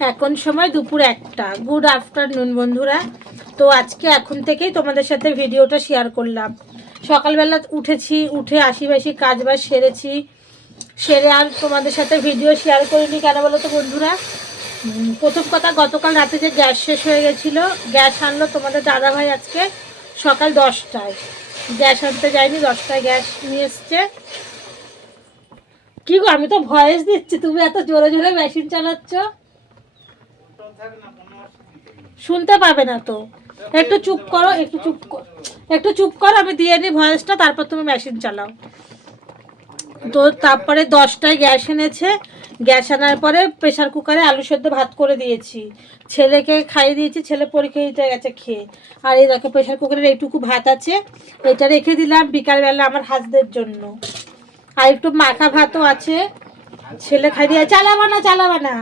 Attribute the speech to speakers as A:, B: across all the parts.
A: এখন সময় দুপুর একটা। গুড আফটারনুন বন্ধুরা। তো আজকে এখন থেকেই তোমাদের সাথে ভিডিওটা শেয়ার করলাম। সকালবেলা উঠেছি, উঠে আশি বাসি কাজ বাজ সেরেছি। সেরে আর তোমাদের সাথে ভিডিও শেয়ার করিনি কেন বলো তো বন্ধুরা প্রথম কথা, গতকাল রাতে যে গ্যাস শেষ হয়ে গেছিল, গ্যাস আনলো তোমাদের দাদাভাই আজকে সকাল দশটায়। গ্যাস আনতে যায়নি, দশটায় গ্যাস নিয়ে এসছে। কি গো, আমি তো ভয়েস দিচ্ছি, তুমি এত জোরে জোরে মেশিন চালাচ্ছ? শুনতে পাবে না তো। একটু চুপ করো, একটু চুপ একটু চুপ করো, আমি দিয়ে নিই ভয়েসটা তারপর তুমি মেশিন চালাও। তো তারপরে দশটায় গ্যাস এনেছে। গ্যাস আনার পরে প্রেশার কুকারে আলু সেদ্ধ ভাত করে দিয়েছি। ছেলেকে খাইয়ে দিয়েছি, ছেলে পরীক্ষা দিতে গেছে খেয়ে। আর এই দেখো প্রেশার কুকারের এইটুকু ভাত আছে। এটা রেখে দিলাম বিকালবেলা আমার হাজদের জন্য। আর একটু মাখা ভাতও আছে। ছেলে খাই দিয়ে চালাবা না চালাবা না।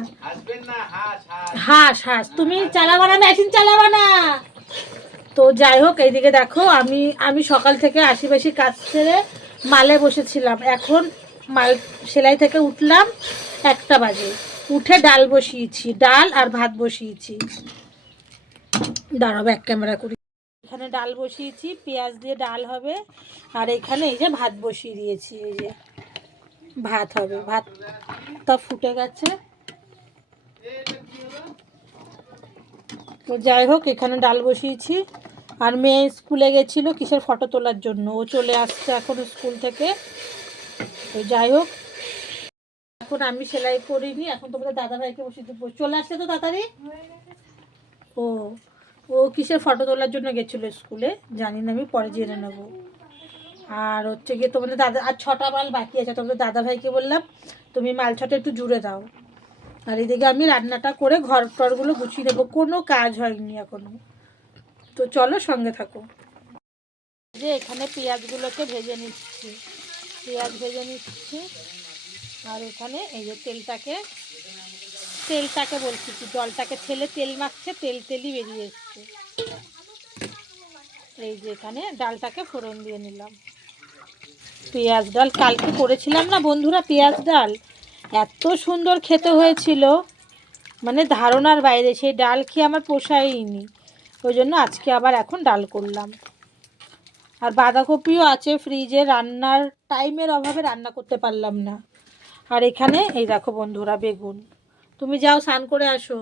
A: হাঁস হাঁস। তুমি চালাবা না মেশিন চালাবা না। তো যাই হোক এইদিকে দেখো আমি আমি সকাল থেকে আশি বাসি কাজ ছেড়ে মালে বসেছিলাম। এখন মাল সেলাই থেকে উঠলাম একটা বাজে। উঠে ডাল বসিয়েছি ডাল আর ভাত বসিয়েছি। দাঁড়াবো এক ক্যামেরা করি। এখানে ডাল বসিয়েছি পেঁয়াজ দিয়ে ডাল হবে আর এখানে এই যে ভাত বসিয়ে দিয়েছি এই যে। ভাত হবে ভাতটা ফুটে গেছে। তো যাই হোক, এখানে ডাল বসিয়েছি। আর মেয়ে স্কুলে গেছিল কিসের ফটো তোলার জন্য? ও চলে আসছে এখন স্কুল থেকে। তো যাই হোক, এখন আমি সেলাই করিনি। এখন তোমাদের দাদা ভাইকে বসিয়ে দেবো। চলে আসছে তো তাড়াতাড়ি? ও ও কিসের ফটো তোলার জন্য গেছিল স্কুলে? জানি না, আমি পরে জেনে নেব। আর হচ্ছে গিয়ে তোমাদের দাদা, আর ছটা মাল বাকি আছে। তোমাদের দাদা ভাইকে বললাম, তুমি মাল ছটা একটু জুড়ে দাও। আর এদিকে আমি রান্নাটা করে ঘর টরগুলো গুছিয়ে দেবো কোনো কাজ হয়নি এখনও। তো চলো সঙ্গে থাকো। যে এখানে পেঁয়াজগুলোকে ভেজে নিচ্ছি। পেঁয়াজ ভেজে নিচ্ছি। আর এখানে এই যে তেলটাকে তেলটাকে বলছি কি, জলটাকে ছেলে তেল মাখছে, তেল তেলই বেরিয়ে এসছে। এই যে এখানে ডালটাকে ফোড়ন দিয়ে নিলাম। পেঁয়াজ ডাল কালকে করেছিলাম না বন্ধুরা পেঁয়াজ ডাল? এত সুন্দর খেতে হয়েছিল। মানে ধারণার বাইরে সেই ডাল খেয়ে আমার পোষায়নি ওই জন্য আজকে আবার এখন ডাল করলাম। আর বাঁধাকপিও আছে ফ্রিজে রান্নার টাইমের অভাবে রান্না করতে পারলাম না। আর এখানে এই দেখো বন্ধুরা বেগুন। তুমি যাও স্নান করে আসো।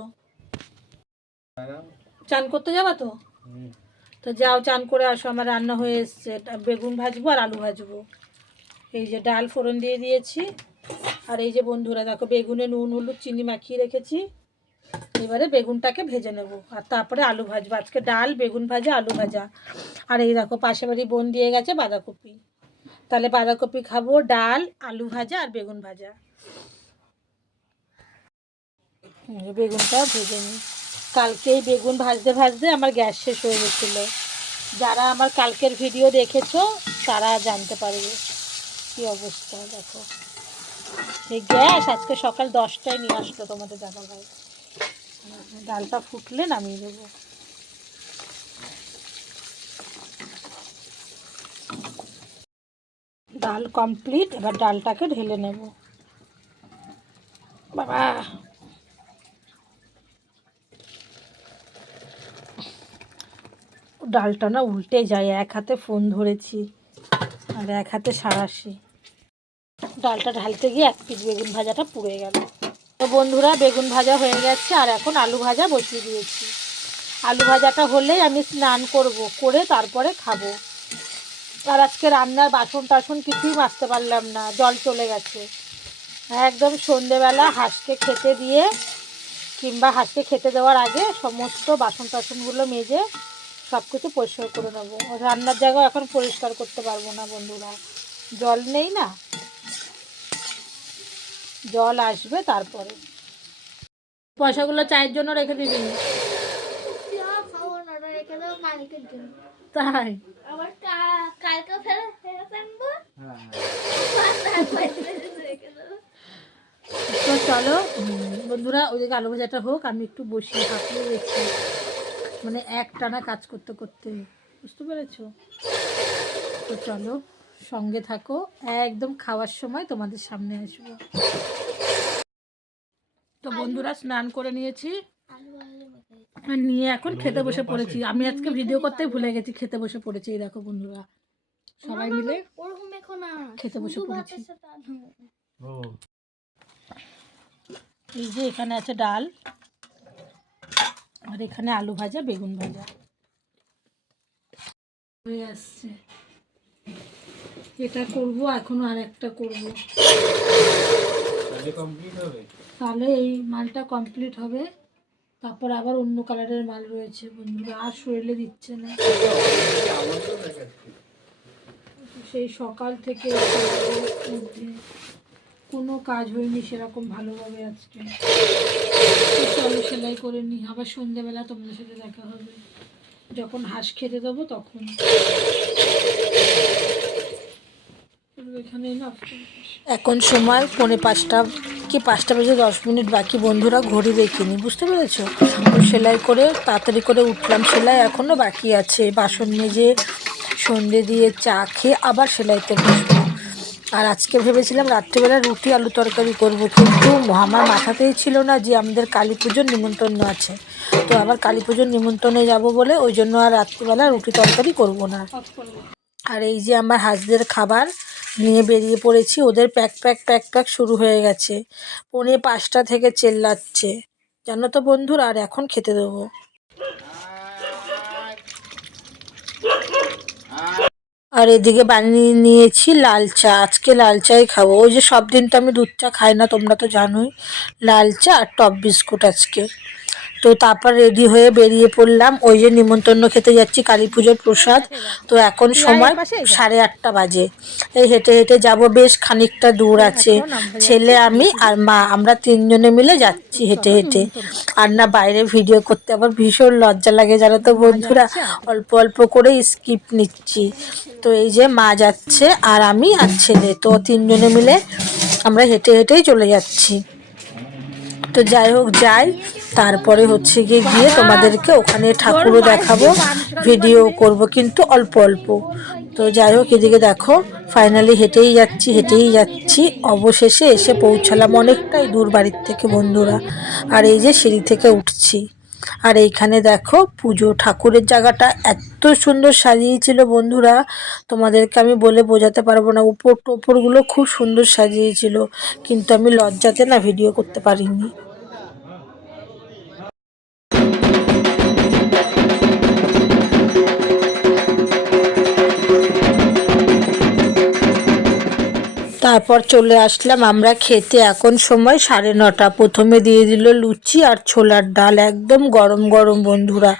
A: চান করতে যাবা তো? তো যাও চান করে আসো। আমার রান্না হয়ে এসছে। বেগুন ভাজবো আর আলু ভাজবো। এই যে ডাল ফোড়ন দিয়ে দিয়েছি। আর এই যে বন্ধুরা, দেখো বেগুনে নুন, হলুদ, চিনি মাখিয়ে রেখেছি। এবারে বেগুনটাকে ভেজে নেব। আর তারপরে আলু ভাজবো। আজকে ডাল, বেগুন ভাজা, আলু ভাজা। আর এই দেখো, পাশে বাড়ি বোন দিয়ে গেছে বাঁধাকপি। তাহলে বাঁধাকপি খাব, ডাল, আলু ভাজা আর বেগুন ভাজা। বেগুনটা ভেজে নিই। কালকেই বেগুন ভাজতে ভাজতে আমার গ্যাস শেষ হয়ে গেছিল। যারা আমার কালকের ভিডিও দেখেছ, তারা জানতে পারবে। কি অবস্থা, দেখো। এই গ্যাস আজকে সকাল দশটায় নিয়ে আসলো তোমাদের দাদা ভাই ডালটা ফুটলে নামিয়ে দেবো। ডাল কমপ্লিট, এবার ডালটাকে ঢেলে নেব। বাবা! ডালটা না উল্টে যায়, এক হাতে ফোন ধরেছি, আর এক হাতে সারাশি ডালটা ঢালতে গিয়ে এক পিস বেগুন ভাজাটা পুড়ে গেল। তো বন্ধুরা, বেগুন ভাজা হয়ে গেছে আর এখন আলু ভাজা বসিয়ে দিয়েছি। আলু ভাজাটা হলেই আমি স্নান করব, করে তারপরে খাব। আর আজকে রান্নার বাসন টাসন কিছুই মাজতে পারলাম না, জল চলে গেছে। একদম সন্ধেবেলা হাঁসকে খেতে দিয়ে কিংবা হাঁসকে খেতে দেওয়ার আগে সমস্ত বাসন টাসনগুলো মেজে সব কিছু পরিষ্কার করে নেব। রান্নার জায়গাও এখন পরিষ্কার করতে পারব না বন্ধুরা। জল নেই না? জল আসবে তারপরে। পয়সাগুলো চায়ের জন্য রেখে দিবি? তাই? তো চলো বন্ধুরা ওইদিকে আলু ভাজাটা হোক, আমি একটু বসিয়ে হাঁপিয়ে গেছি। মানে এক টানা কাজ করতে করতে। বুঝতে পেরেছ? তো চলো। সঙ্গে থাকো। একদম খাওয়ার সময় তোমাদের সামনে আসব। তো বন্ধুরা স্নান করে নিয়েছি। নিয়ে এখন খেতে বসে পড়েছি। আমি আজকে ভিডিও করতেই ভুলে গেছি খেতে বসে পড়েছি এই দেখো বন্ধুরা। সবাই মিলে খেতে বসে পড়েছি। এই যে এখানে আছে ডাল আর এখানে আলু ভাজা বেগুন ভাজা। হয়ে আসছে। এটা করব এখন আর একটা করব। তাহলে এই মালটা কমপ্লিট হবে। তারপর আবার অন্য কালারের মাল রয়েছে বন্ধুরা। আর শরীরে দিচ্ছে না। সেই সকাল থেকে কোনো কাজ হয়নি সেরকম ভালোভাবে আজকে। চলো সেলাই করে নিই। আবার সন্ধেবেলা তোমাদের সাথে দেখা হবে। যখন হাঁস খেতে দেবো তখন। এখানে সময় পৌনে পাঁচটা কি পাঁচটা বেজে দশ মিনিট বাকি বন্ধুরা ঘড়ি দেখিনি বুঝতে পেরেছ? সেলাই করে তাড়াতাড়ি করে উঠলাম সেলাই এখনও বাকি আছে। বাসন মেজে সন্ধে দিয়ে চা খেয়ে আবার সেলাইতে বসবো। আর আজকে ভেবেছিলাম রাত্রিবেলা রুটি আলু তরকারি করব কিন্তু আমার মাথাতেই ছিল না যে আমাদের কালী পুজোর নিমন্ত্রণ আছে। তো আবার কালী পুজোর নিমন্ত্রণে যাব বলে ওই জন্য আর রাত্রিবেলা রুটি তরকারি করব না। আর এই যে আমার হাঁসদের খাবার নিয়ে বেরিয়ে পড়েছি। ওদের প্যাক প্যাক প্যাক প্যাক শুরু হয়ে গেছে। পৌনে পাঁচটা থেকে চেল্লাচ্ছে। জানো তো বন্ধুরা, আর এখন খেতে দেবো। আর এদিকে বানিয়ে নিয়েছি লাল চা। আজকে লাল চাই খাব। ওই যে সব দিন তো আমি দুধ চা খাই না, তোমরা তো জানোই। লাল চা আর টপ বিস্কুট আজকে। তো তারপর রেডি হয়ে বেরিয়ে পড়লাম। ওই যে নিমন্ত্রণ খেতে যাচ্ছি কালী পুজোর প্রসাদ। তো এখন সময় সাড়ে আটটা বাজে। এই হেঁটে হেঁটে যাব বেশ খানিকটা দূর আছে। ছেলে আমি আর মা আমরা তিনজনে মিলে যাচ্ছি হেঁটে হেঁটে। আর না বাইরে ভিডিও করতে আবার ভীষণ লজ্জা লাগে জানো তো বন্ধুরা। অল্প অল্প করে স্কিপ নিচ্ছি। তো এই যে মা যাচ্ছে আর আমি আর ছেলে তো তিনজনে মিলে আমরা হেঁটে হেঁটেই চলে যাচ্ছি। তো যাই হোক যাই। তারপরে হচ্ছে গিয়ে গিয়ে তোমাদেরকে ওখানে ঠাকুরও দেখাবো, ভিডিও করব, কিন্তু অল্প অল্প। তো যাই হোক, এদিকে দেখো ফাইনালি হেঁটেই যাচ্ছি হেঁটেই যাচ্ছি। অবশেষে এসে পৌঁছালাম অনেকটাই দূর বাড়ির থেকে বন্ধুরা। আর এই যে সিঁড়ি থেকে উঠছি। আর এইখানে দেখো, পুজো ঠাকুরের জায়গাটা এত সুন্দর সাজিয়েছিল বন্ধুরা। তোমাদেরকে আমি বলে বোঝাতে পারব না, উপর টোপরগুলো খুব সুন্দর সাজিয়েছিল। কিন্তু আমি লজ্জাতে না ভিডিও করতে পারিনি। তারপর চলে আসলাম। আমরা খেতে এখন সময় সাড়ে নটা। প্রথমে দিয়ে দিল লুচি আর ছোলার ডাল, একদম গরম গরম বন্ধুরা।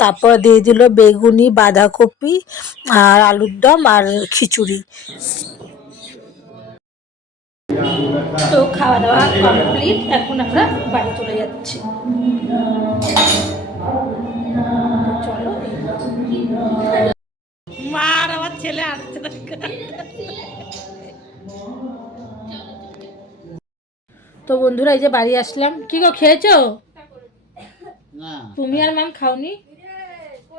A: তারপর দিয়ে দিল বেগুনি, বাঁধাকপি আর আলুর দম আর খিচুড়ি। তো খাওয়া দাওয়া কমপ্লিট, এখন আমরা বাড়ি চলে যাচ্ছি। চলো মার, আমার ছেলে আসছে। তো বন্ধুরা এই যে বাড়ি আসলাম। কি গো খেয়েছো? তুমি আর মাম খাওনি?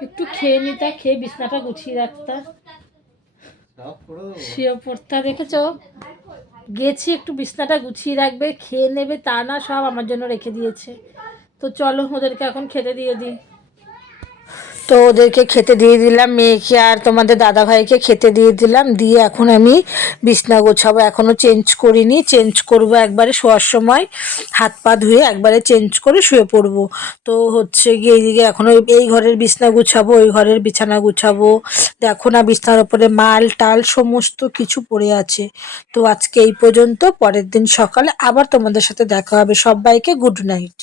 A: একটু খেয়ে নিতা খেয়ে বিছনাটা গুছিয়ে রাখতা। শুয়ে পড়তা দেখেছ? গেছি একটু বিছনাটা গুছিয়ে রাখবে খেয়ে নেবে তা না সব আমার জন্য রেখে দিয়েছে। তো চলো ওদেরকে এখন খেতে দিয়ে দিই। তো ওদেরকে খেতে দিয়ে দিলাম, মেয়েকে আর তোমাদের দাদা ভাইকে খেতে দিয়ে দিলাম, দিয়ে এখন আমি বিছনা গোছাবো। এখনও চেঞ্জ করিনি, চেঞ্জ করব একবারে শোয়ার সময়। হাত পা ধুয়ে একবারে চেঞ্জ করে শুয়ে পড়ব। তো হচ্ছে গিয়ে এইদিকে এখনও এই ঘরের বিছনা গুছাবো, ওই ঘরের বিছানা গুছাবো। দেখো না বিছনার ওপরে মাল, টাল, সমস্ত কিছু পড়ে আছে। তো আজকে এই পর্যন্ত, পরের দিন সকালে আবার তোমাদের সাথে দেখা হবে। সবাইকে গুড নাইট।